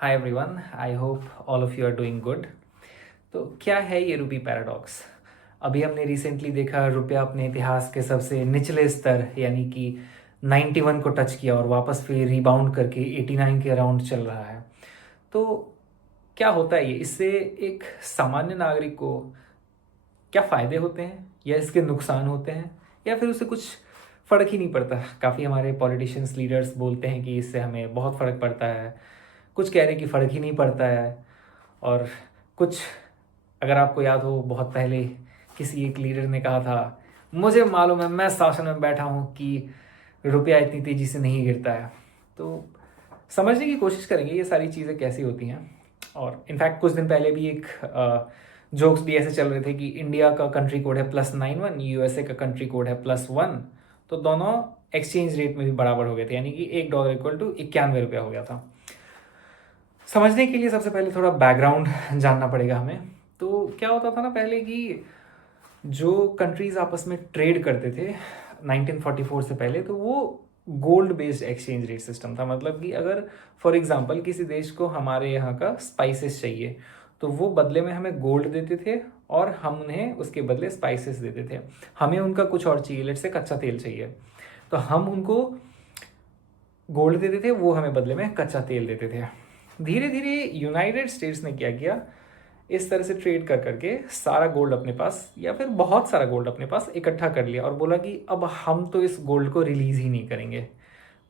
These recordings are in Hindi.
Hi everyone, I hope all of you are doing good. तो क्या है ये रूपी पैराडॉक्स? अभी हमने रिसेंटली देखा रुपया अपने इतिहास के सबसे निचले स्तर यानी कि 91 को टच किया और वापस फिर रिबाउंड करके 89 के अराउंड चल रहा है। तो क्या होता है ये? इससे एक सामान्य नागरिक को क्या फ़ायदे होते हैं या इसके नुकसान होते हैं या फिर उससे कुछ फ़र्क ही नहीं पड़ता? काफ़ी हमारे पॉलिटिशियंस लीडर्स बोलते हैं कि इससे हमें बहुत फ़र्क पड़ता है, कुछ कह रहे हैं कि फ़र्क ही नहीं पड़ता है। और कुछ, अगर आपको याद हो, बहुत पहले किसी एक लीडर ने कहा था, मुझे मालूम है, मैं शासन में बैठा हूँ, कि रुपया इतनी तेज़ी से नहीं गिरता है। तो समझने की कोशिश करेंगे ये सारी चीज़ें कैसी होती हैं। और इनफैक्ट कुछ दिन पहले भी एक जोक्स भी ऐसे चल रहे थे कि इंडिया का कंट्री कोड है +91, यूएसए का कंट्री कोड है +1। तो दोनों एक्सचेंज रेट में भी बराबर हो गए थे, यानी कि $1 इक्वल टू 91 रुपया हो गया था। समझने के लिए सबसे पहले थोड़ा बैकग्राउंड जानना पड़ेगा हमें। तो क्या होता था ना पहले, कि जो कंट्रीज़ आपस में ट्रेड करते थे 1944 से पहले, तो वो gold based exchange rate system था। मतलब कि अगर फॉर एग्जांपल किसी देश को हमारे यहाँ का स्पाइसेस चाहिए, तो वो बदले में हमें गोल्ड देते थे और हम उन्हें उसके बदले स्पाइसेस देते थे। हमें उनका कुछ और चाहिए, लेट से कच्चा तेल चाहिए, तो हम उनको गोल्ड देते थे, वो हमें बदले में कच्चा तेल देते थे। धीरे धीरे यूनाइटेड स्टेट्स ने क्या किया, इस तरह से ट्रेड कर करके सारा गोल्ड अपने पास, या फिर बहुत सारा गोल्ड अपने पास इकट्ठा कर लिया और बोला कि अब हम तो इस गोल्ड को रिलीज ही नहीं करेंगे।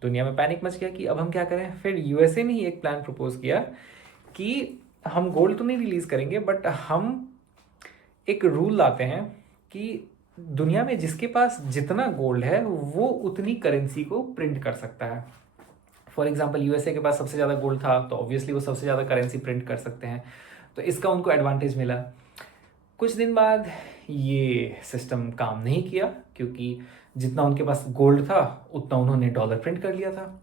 दुनिया में पैनिक मच गया कि अब हम क्या करें। फिर यूएसए ने ही एक प्लान प्रपोज किया कि हम गोल्ड तो नहीं रिलीज करेंगे, बट हम एक रूल लाते हैं कि दुनिया में जिसके पास जितना गोल्ड है वो उतनी करेंसी को प्रिंट कर सकता है। फॉर एग्जाम्पल यूएसए के पास सबसे ज़्यादा गोल्ड था, तो ऑब्वियसली वो सबसे ज़्यादा करेंसी प्रिंट कर सकते हैं, तो इसका उनको एडवांटेज मिला। कुछ दिन बाद ये सिस्टम काम नहीं किया, क्योंकि जितना उनके पास गोल्ड था उतना उन्होंने डॉलर प्रिंट कर लिया था।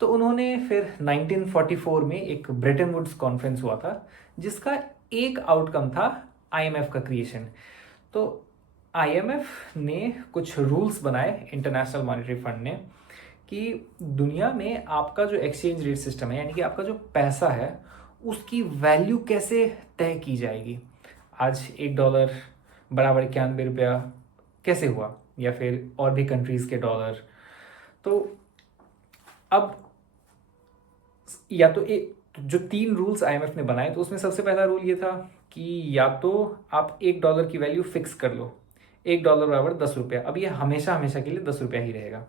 तो उन्होंने फिर 1944 में एक ब्रेटन वुड्स कॉन्फ्रेंस हुआ था, जिसका एक आउटकम था आईएमएफ का क्रिएशन। तो आईएमएफ ने कुछ रूल्स बनाए, इंटरनेशनल मॉनेटरी फंड ने, कि दुनिया में आपका जो एक्सचेंज रेट सिस्टम है, यानी कि आपका जो पैसा है, उसकी वैल्यू कैसे तय की जाएगी। आज $1 बराबर 91 रुपया कैसे हुआ, या फिर और भी कंट्रीज़ के डॉलर। तो अब या तो जो 3 रूल्स आईएमएफ ने बनाए, तो उसमें सबसे पहला रूल ये था कि या तो आप $1 की वैल्यू फिक्स कर लो, $1 बराबर 10 रुपया। अब ये हमेशा हमेशा के लिए 10 रुपया ही रहेगा।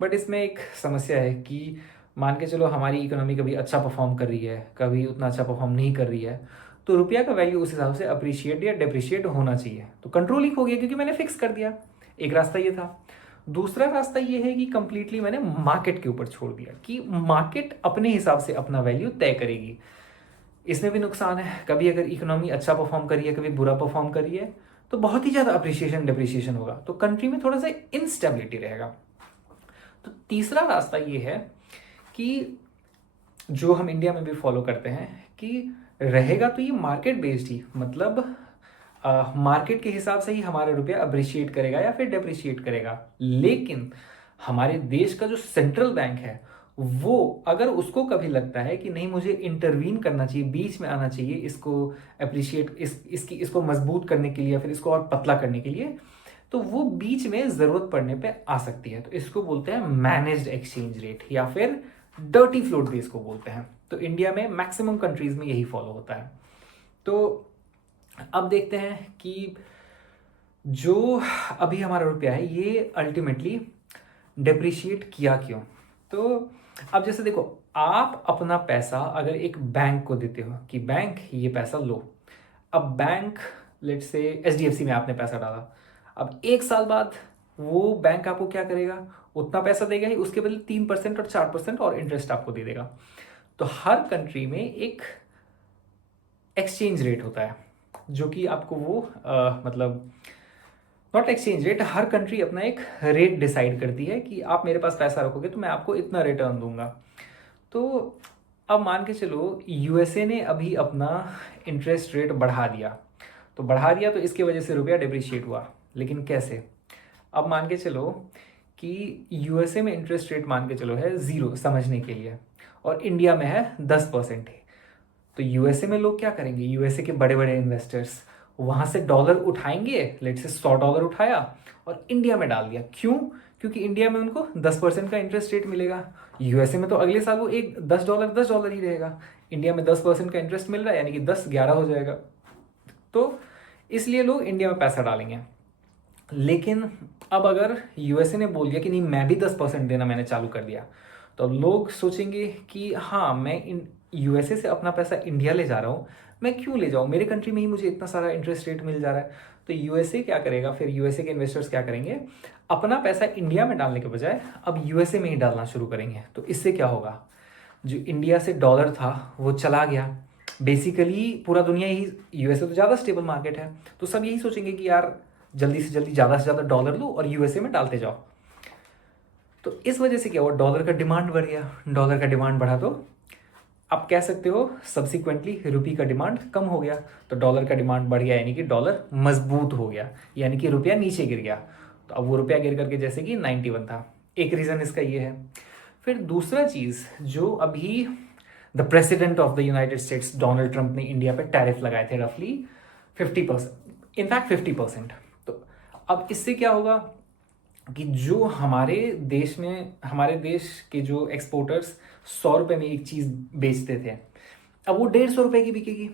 बट इसमें एक समस्या है कि मान के चलो हमारी इकोनॉमी कभी अच्छा परफॉर्म कर रही है, कभी उतना अच्छा परफॉर्म नहीं कर रही है, तो रुपया का वैल्यू उस हिसाब से अप्रिशिएट या डिप्रिशिएट होना चाहिए। तो कंट्रोल ही हो गया, क्योंकि मैंने फिक्स कर दिया। एक रास्ता ये था। दूसरा रास्ता ये है कि कंप्लीटली मैंने मार्केट के ऊपर छोड़ दिया, कि मार्केट अपने हिसाब से अपना वैल्यू तय करेगी। इसमें भी नुकसान है, कभी अगर इकोनॉमी अच्छा परफॉर्म करी है, कभी बुरा परफॉर्म करी है, तो बहुत ही ज़्यादा अप्रिशिएशन डिप्रिशिएशन होगा, तो कंट्री में थोड़ा सा इनस्टेबिलिटी रहेगा। तो तीसरा रास्ता ये है कि जो हम इंडिया में भी फॉलो करते हैं, कि रहेगा तो ये मार्केट बेस्ड ही, मतलब मार्केट के हिसाब से ही हमारा रुपया अप्रिशिएट करेगा या फिर डिप्रिशिएट करेगा। लेकिन हमारे देश का जो सेंट्रल बैंक है, वो अगर उसको कभी लगता है कि नहीं, मुझे इंटरवीन करना चाहिए, बीच में आना चाहिए, इसको अप्रिशिएट इसको मजबूत करने के लिए या फिर इसको और पतला करने के लिए, तो वो बीच में ज़रूरत पड़ने पे आ सकती है। तो इसको बोलते हैं मैनेज्ड एक्सचेंज रेट, या फिर डर्टी फ्लोट भी इसको बोलते हैं। तो इंडिया में मैक्सिमम कंट्रीज में यही फॉलो होता है। तो अब देखते हैं कि जो अभी हमारा रुपया है, ये अल्टीमेटली डिप्रिशिएट किया क्यों। तो अब जैसे देखो, आप अपना पैसा अगर एक बैंक को देते हो कि बैंक ये पैसा लो, अब बैंक लेट से एचडीएफसी में आपने पैसा डाला, अब 1 साल बाद वो बैंक आपको क्या करेगा, उतना पैसा देगा ही, उसके बदले 3% और 4% और इंटरेस्ट आपको दे देगा। तो हर कंट्री में एक एक्सचेंज रेट होता है, जो कि आपको वो मतलब not exchange rate, her country अपना एक रेट डिसाइड करती है कि आप मेरे पास पैसा रखोगे तो मैं आपको इतना रिटर्न दूंगा। तो अब मान के चलो यूएसए ने अभी अपना इंटरेस्ट रेट बढ़ा दिया, तो बढ़ा दिया तो इसकी वजह से रुपया डिप्रिशिएट हुआ। लेकिन कैसे? अब मान के चलो कि यूएसए में इंटरेस्ट रेट मान के चलो है 0, समझने के लिए, और इंडिया में है 10% है। तो यूएसए में लोग क्या करेंगे, यूएसए के बड़े बड़े इन्वेस्टर्स वहाँ से डॉलर उठाएंगे, लेट से $100 उठाया और इंडिया में डाल दिया। क्यों? क्योंकि इंडिया में उनको 10% का इंटरेस्ट रेट मिलेगा। यूएसए में तो अगले साल वो एक $10 ही रहेगा। इंडिया में 10% का इंटरेस्ट मिल रहा है, यानी कि 10 11 हो जाएगा। तो इसलिए लोग इंडिया में पैसा डालेंगे। लेकिन अब अगर यूएसए ने बोल दिया कि नहीं, मैं भी 10% देना मैंने चालू कर दिया, तो अब लोग सोचेंगे कि हाँ, मैं इन यूएसए से अपना पैसा इंडिया ले जा रहा हूँ, मैं क्यों ले जाऊँ, मेरे कंट्री में ही मुझे इतना सारा इंटरेस्ट रेट मिल जा रहा है। तो यूएसए क्या करेगा, फिर यूएसए के इन्वेस्टर्स क्या करेंगे, अपना पैसा इंडिया में डालने के बजाय अब यूएसए में ही डालना शुरू करेंगे। तो इससे क्या होगा, जो इंडिया से डॉलर था वो चला गया। बेसिकली पूरा दुनिया ही, यूएसए तो ज़्यादा स्टेबल मार्केट है, तो सब यही सोचेंगे कि यार जल्दी से जल्दी ज़्यादा से ज़्यादा डॉलर लो और यूएसए में डालते जाओ। तो इस वजह से क्या हुआ, डॉलर का डिमांड बढ़ गया। डॉलर का डिमांड बढ़ा तो आप कह सकते हो सब्सिक्वेंटली रुपये का डिमांड कम हो गया। तो डॉलर का डिमांड बढ़ गया, यानी कि डॉलर मजबूत हो गया, यानी कि रुपया नीचे गिर गया। तो अब वो रुपया गिर करके जैसे कि 91 था। एक रीज़न इसका ये है। फिर दूसरा चीज़, जो अभी the president of the United states Donald Trump ने इंडिया पे टैरिफ लगाए थे रफली 50%, इनफैक्ट 50%। तो अब इससे क्या होगा कि जो हमारे देश के जो एक्सपोर्टर्स 100 रुपये में एक चीज़ बेचते थे, अब वो 150 रुपये की बिकेगी।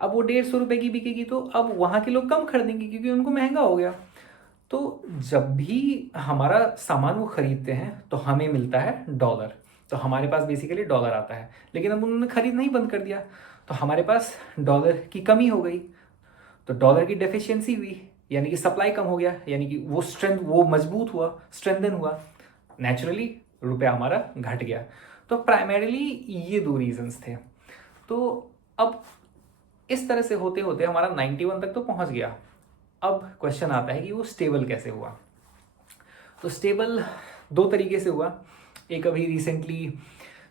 अब वो 150 रुपये की बिकेगी तो अब वहाँ के लोग कम खरीदेंगे क्योंकि उनको महंगा हो गया। तो जब भी हमारा सामान वो खरीदते हैं तो हमें मिलता है डॉलर, तो हमारे पास बेसिकली डॉलर आता है। लेकिन अब उन्होंने खरीदना ही बंद कर दिया, तो हमारे पास डॉलर की कमी हो गई। तो डॉलर की डेफिशिएंसी हुई, यानी कि सप्लाई कम हो गया, यानी कि वो मजबूत हुआ, स्ट्रेंथन हुआ। नेचुरली रुपया हमारा घट गया। तो प्राइमरीली ये दो रीजंस थे। तो अब इस तरह से होते होते हमारा 91 तक तो पहुंच गया। अब क्वेश्चन आता है कि वो स्टेबल कैसे हुआ। तो स्टेबल दो तरीके से हुआ। एक अभी रिसेंटली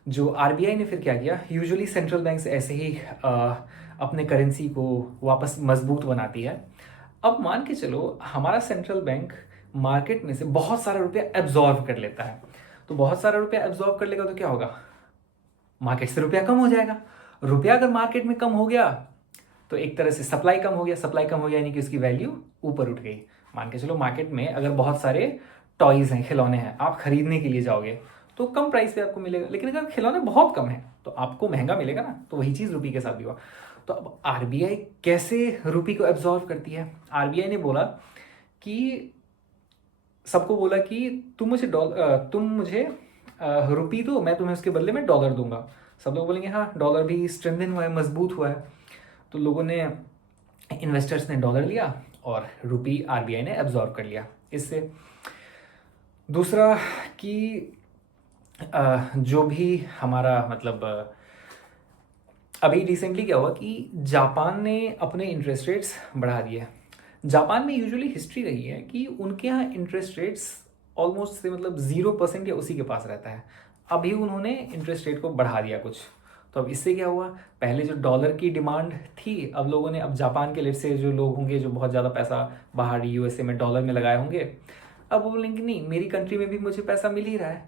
जो आरबीआई ने फिर क्या किया, यूजुअली सेंट्रल बैंक्स ऐसे ही अपने करेंसी को वापस मजबूत बनाती है। अब मान के चलो हमारा सेंट्रल बैंक मार्केट में से बहुत सारा रुपया एब्जॉर्व कर लेता है। तो बहुत सारा रुपया एब्जॉर्व कर लेगा तो क्या होगा, मार्केट से रुपया कम हो जाएगा। रुपया अगर मार्केट में कम हो गया तो एक तरह से सप्लाई कम हो गया। सप्लाई कम हो गया यानी कि उसकी वैल्यू ऊपर उठ गई। मान के चलो मार्केट में अगर बहुत सारे टॉयज हैं, खिलौने हैं, आप खरीदने के लिए जाओगे तो कम प्राइस पे आपको मिलेगा। लेकिन अगर खिलौने बहुत कम है तो आपको महंगा मिलेगा ना। तो वही चीज़ रुपये के साथ भी हुआ। तो अब आरबीआई कैसे रुपये को एब्जॉर्व करती है। आरबीआई ने बोला कि सबको बोला कि तुम मुझे रुपये दो, मैं तुम्हें उसके बदले में डॉलर दूंगा। सब लोग बोलेंगे हाँ, डॉलर भी स्ट्रेंथन हुआ है, मजबूत हुआ है। तो लोगों ने, इन्वेस्टर्स ने डॉलर लिया और रुपये आरबीआई ने एब्जॉर्व कर लिया। इससे दूसरा कि जो भी हमारा मतलब अभी रिसेंटली क्या हुआ कि जापान ने अपने इंटरेस्ट रेट्स बढ़ा दिए। जापान में यूजुअली हिस्ट्री रही है कि उनके यहाँ इंटरेस्ट रेट्स ऑलमोस्ट से मतलब 0% या उसी के पास रहता है। अभी उन्होंने इंटरेस्ट रेट को बढ़ा दिया कुछ। तो अब इससे क्या हुआ, पहले जो डॉलर की डिमांड थी, अब लोगों ने, अब जापान के लेट से जो लोग होंगे जो बहुत ज़्यादा पैसा बाहर यूएसए में डॉलर में लगाए होंगे, अब वो बोलेंगे नहीं, मेरी कंट्री में भी मुझे पैसा मिल ही रहा है।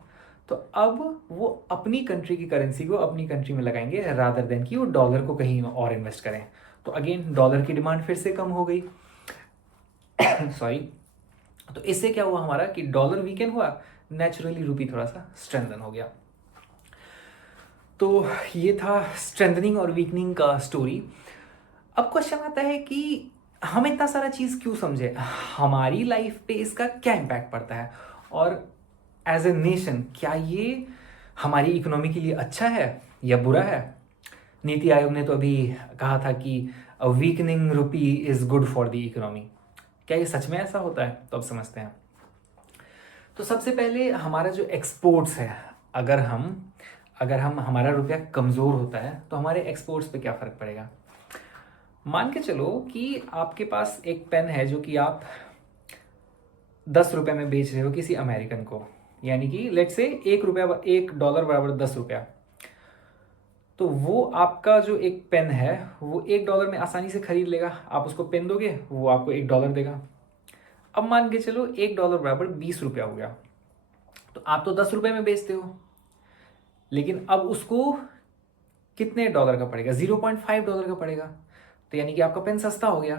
तो अब वो अपनी कंट्री की करेंसी को अपनी कंट्री में लगाएंगे रादर देन कि वो डॉलर को कहीं और इन्वेस्ट करें। तो अगेन डॉलर की डिमांड फिर से कम हो गई। सॉरी। तो इससे क्या हुआ हमारा कि डॉलर वीकन हुआ, नेचुरली रुपये थोड़ा सा स्ट्रेंथन हो गया। तो ये था स्ट्रेंथनिंग और वीकनिंग का स्टोरी। अब क्वेश्चन आता है कि हम इतना सारा चीज़ क्यों समझे, हमारी लाइफ पे इसका क्या इम्पैक्ट पड़ता है, और एज ए नेशन क्या ये हमारी इकोनॉमी के लिए अच्छा है या बुरा है। नीति आयोग ने तो अभी कहा था कि weakening rupee is good for the economy. क्या ये सच में ऐसा होता है, तो अब समझते हैं। तो सबसे पहले हमारा जो एक्सपोर्ट्स है, अगर हम हमारा रुपया कमज़ोर होता है तो हमारे एक्सपोर्ट्स पे क्या फ़र्क पड़ेगा। मान के चलो कि आपके पास एक पेन है जो कि आप 10 रुपये में बेच रहे हो किसी अमेरिकन को, यानी कि लेट से $1 बराबर 10 रुपया। तो वो आपका जो एक पेन है वो $1 में आसानी से खरीद लेगा। आप उसको पेन दोगे, वो आपको $1 देगा। अब मान के चलो $1 बराबर 20 रुपया हो गया। तो आप तो 10 रुपये में बेचते हो, लेकिन अब उसको कितने डॉलर का पड़ेगा? $0.5 का पड़ेगा। तो यानी कि आपका पेन सस्ता हो गया।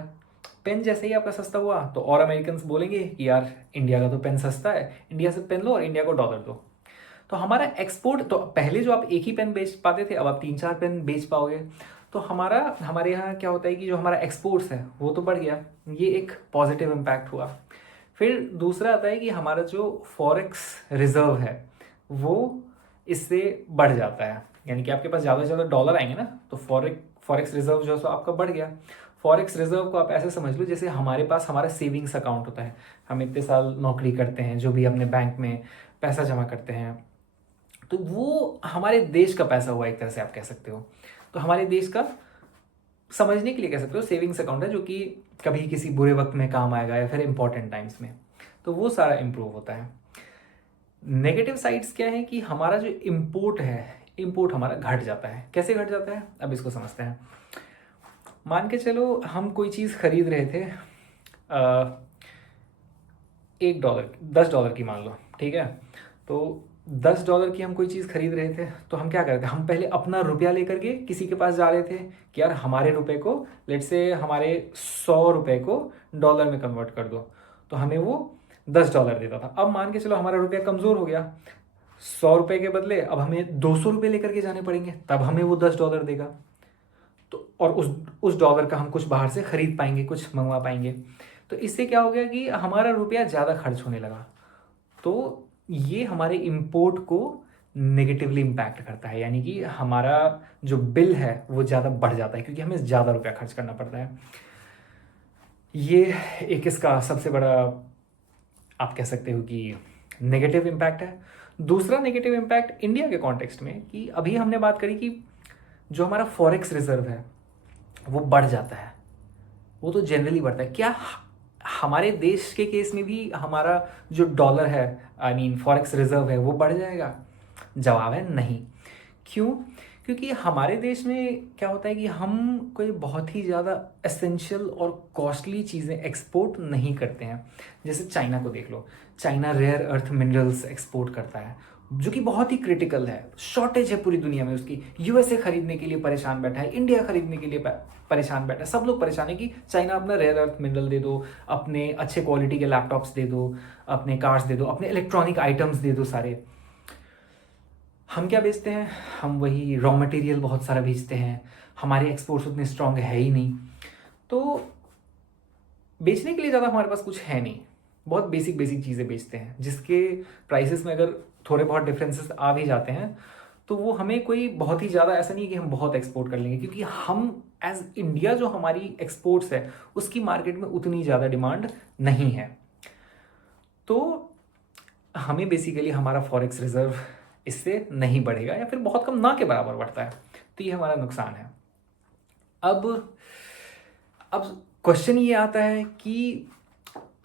पेन जैसे ही आपका सस्ता हुआ तो और अमेरिकन्स बोलेंगे कि यार इंडिया का तो पेन सस्ता है, इंडिया से पेन लो और इंडिया को डॉलर दो। तो हमारा एक्सपोर्ट, तो पहले जो आप एक ही पेन बेच पाते थे, अब आप 3-4 पेन बेच पाओगे। तो हमारे यहाँ क्या होता है कि जो हमारा एक्सपोर्ट्स है वो तो बढ़ गया, ये एक पॉजिटिव इम्पैक्ट हुआ। फिर दूसरा आता है कि हमारा जो फॉरेक्स रिजर्व है वो इससे बढ़ जाता है, यानी कि आपके पास ज़्यादा से ज़्यादा डॉलर आएंगे ना, तो फॉरेक्स रिजर्व जो है सो आपका बढ़ गया। फॉरेक्स रिजर्व को आप ऐसे समझ लो जैसे हमारे पास हमारा सेविंग्स अकाउंट होता है। हम इतने साल नौकरी करते हैं, जो भी हमने बैंक में पैसा जमा करते हैं, तो वो हमारे देश का पैसा हुआ एक तरह से आप कह सकते हो। तो हमारे देश का समझने के लिए कह सकते हो सेविंग्स अकाउंट है, जो कि कभी किसी बुरे वक्त में काम आएगा या फिर इंपॉर्टेंट टाइम्स में, तो वो सारा इम्प्रूव होता है। नेगेटिव साइड्स क्या है कि हमारा जो इम्पोर्ट है, इम्पोर्ट हमारा घट जाता है। कैसे घट जाता है, अब इसको समझते हैं। मान के चलो हम कोई चीज़ खरीद रहे थे $1, $10 की मान लो, ठीक है। तो $10 की हम कोई चीज़ खरीद रहे थे, तो हम क्या करते, हम पहले अपना रुपया लेकर के किसी के पास जा रहे थे कि यार हमारे रुपए को, लेट से हमारे 100 रुपए को डॉलर में कन्वर्ट कर दो, तो हमें वो $10 देता था। अब मान के चलो हमारा रुपया कमज़ोर हो गया, 100 रुपये के बदले अब हमें 200 रुपये लेकर के जाने पड़ेंगे, तब हमें वो $10 देगा। तो और उस डॉलर का हम कुछ बाहर से खरीद पाएंगे, कुछ मंगवा पाएंगे। तो इससे क्या हो गया कि हमारा रुपया ज़्यादा खर्च होने लगा। तो ये हमारे इंपोर्ट को नेगेटिवली इम्पैक्ट करता है, यानी कि हमारा जो बिल है वो ज़्यादा बढ़ जाता है क्योंकि हमें ज़्यादा रुपया खर्च करना पड़ता है। ये एक इसका सबसे बड़ा आप कह सकते हो कि नेगेटिव इम्पैक्ट है। दूसरा नेगेटिव इम्पैक्ट इंडिया के कॉन्टेक्स्ट में, कि अभी हमने बात करी कि जो हमारा फॉरेक्स रिजर्व है वो बढ़ जाता है, वो तो जनरली बढ़ता है। क्या हमारे देश के केस में भी हमारा जो डॉलर है, आई मीन फॉरेक्स रिजर्व है, वो बढ़ जाएगा? जवाब है नहीं। क्यों? क्योंकि हमारे देश में क्या होता है कि हम कोई बहुत ही ज़्यादा एसेंशियल और कॉस्टली चीज़ें एक्सपोर्ट नहीं करते हैं। जैसे चाइना को देख लो, China rare earth minerals export करता है जो कि बहुत ही क्रिटिकल है, शॉर्टेज है पूरी दुनिया में उसकी। यूएसए खरीदने के लिए परेशान बैठा है, इंडिया खरीदने के लिए परेशान बैठा है, सब लोग परेशान है कि चाइना अपना रेयर अर्थ मिनरल दे दो, अपने अच्छे क्वालिटी के लैपटॉप्स दे दो, अपने कार्स दे दो, अपने इलेक्ट्रॉनिक आइटम्स दे दो सारे। हम क्या बेचते हैं, हम वही रॉ मटेरियल बहुत सारा बेचते हैं, हमारे एक्सपोर्ट्स उतने स्ट्रांग है ही नहीं, तो बेचने के लिए ज़्यादा हमारे पास कुछ है नहीं। बहुत बेसिक बेसिक चीज़ें बेचते हैं जिसके प्राइसेस में अगर थोड़े बहुत डिफरेंसेस आ भी जाते हैं तो वो हमें कोई बहुत ही ज़्यादा ऐसा नहीं है कि हम बहुत एक्सपोर्ट कर लेंगे, क्योंकि हम एज इंडिया जो हमारी एक्सपोर्ट्स है उसकी मार्केट में उतनी ज़्यादा डिमांड नहीं है। तो हमें बेसिकली हमारा फॉरेक्स रिजर्व इससे नहीं बढ़ेगा या फिर बहुत कम, ना के बराबर बढ़ता है, तो ये हमारा नुकसान है। अब क्वेश्चन ये आता है कि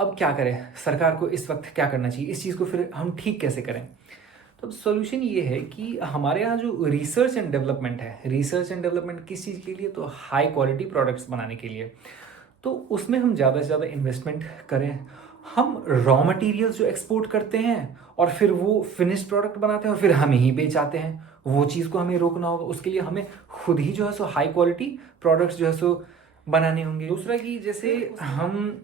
अब क्या करें, सरकार को इस वक्त क्या करना चाहिए, इस चीज़ को फिर हम ठीक कैसे करें? तो सोल्यूशन ये है कि हमारे यहाँ जो रिसर्च एंड डेवलपमेंट है, रिसर्च एंड डेवलपमेंट किस चीज़ के लिए, तो हाई क्वालिटी प्रोडक्ट्स बनाने के लिए, तो उसमें हम ज़्यादा से ज़्यादा इन्वेस्टमेंट करें। हम रॉ मटेरियल्स जो एक्सपोर्ट करते हैं और फिर वो फिनिश्ड प्रोडक्ट बनाते हैं और फिर हम ही बेच आते हैं, वो चीज़ को हमें रोकना होगा। उसके लिए हमें खुद ही जो है सो हाई क्वालिटी प्रोडक्ट्स जो है सो बनाने होंगे। दूसरा कि जैसे हम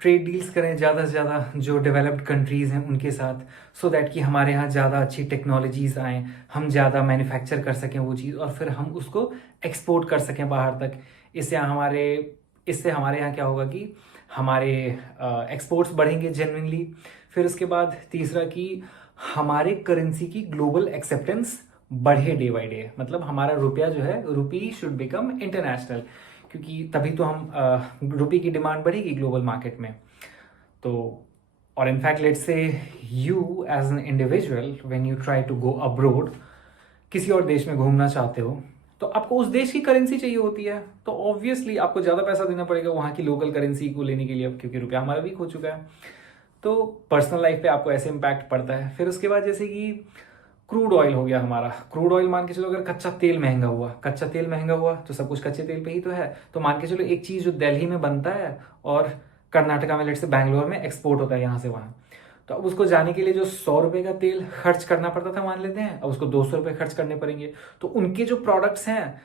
ट्रेड डील्स करें ज़्यादा से ज़्यादा जो डेवलप्ड कंट्रीज़ हैं उनके साथ, सो दैट कि हमारे यहाँ ज़्यादा अच्छी टेक्नोलॉजीज़ आएँ, हम ज़्यादा मैन्युफैक्चर कर सकें वो चीज़ और फिर हम उसको एक्सपोर्ट कर सकें बाहर तक। इससे हमारे यहाँ क्या होगा कि हमारे एक्सपोर्ट्स बढ़ेंगे जेन्युइनली। फिर उसके बाद तीसरा कि हमारे करेंसी की ग्लोबल एक्सेप्टेंस बढ़े डे बाई डे, मतलब हमारा रुपया जो है, रुपी शुड बिकम इंटरनेशनल, क्योंकि तभी तो हम रुपये की डिमांड बढ़ेगी ग्लोबल मार्केट में। तो और in fact let's say you as an individual when you try to go abroad, किसी और देश में घूमना चाहते हो, तो आपको उस देश की करेंसी चाहिए होती है, तो ऑब्वियसली आपको ज़्यादा पैसा देना पड़ेगा वहाँ की लोकल करेंसी को लेने के लिए, अब क्योंकि रुपया हमारा वीक हो चुका है। तो पर्सनल लाइफ पे आपको ऐसे इम्पैक्ट पड़ता है। फिर उसके बाद जैसे कि क्रूड ऑयल हो गया हमारा, क्रूड ऑयल मान के चलो अगर कच्चा तेल महंगा हुआ तो सब कुछ कच्चे तेल पे ही तो है। तो मान के चलो एक चीज़ जो दिल्ली में बनता है और कर्नाटका में, लेट से बैंगलोर में एक्सपोर्ट होता है यहाँ से वहाँ, तो अब उसको जाने के लिए जो 100 रुपये का तेल खर्च करना पड़ता था मान लेते हैं, अब उसको 200 रुपये खर्च करने पड़ेंगे। तो उनके जो प्रोडक्ट्स हैं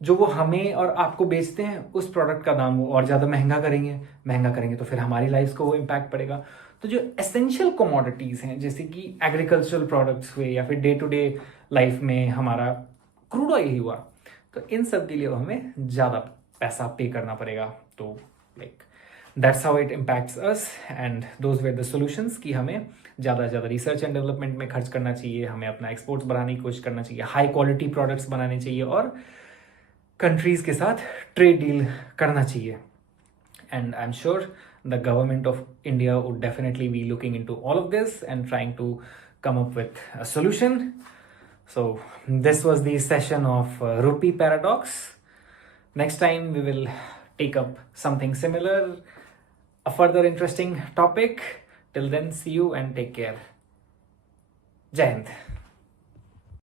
जो वो हमें और आपको बेचते हैं, उस प्रोडक्ट का दाम वो और ज़्यादा महंगा करेंगे तो फिर हमारी लाइफ को वो इम्पैक्ट पड़ेगा। तो जो एसेंशियल कमोडिटीज़ हैं जैसे कि एग्रीकल्चरल प्रोडक्ट्स हुए या फिर डे टू डे लाइफ में हमारा क्रूड ऑयल ही हुआ, तो इन सब के लिए हमें ज़्यादा पैसा पे करना पड़ेगा। तो like that's how it impacts us and those were the solutions कि हमें ज़्यादा से ज़्यादा रिसर्च एंड डेवलपमेंट में खर्च करना चाहिए, हमें अपना एक्सपोर्ट्स बढ़ाने की कोशिश करना चाहिए, हाई क्वालिटी प्रोडक्ट्स बनाने चाहिए और कंट्रीज़ के साथ ट्रेड डील करना चाहिए। And I'm sure the government of India would definitely be looking into all of this and trying to come up with a solution. So this was the session of Rupee Paradox. Next time we will take up something similar, a further interesting topic. Till then, see you and take care. Jai Hind.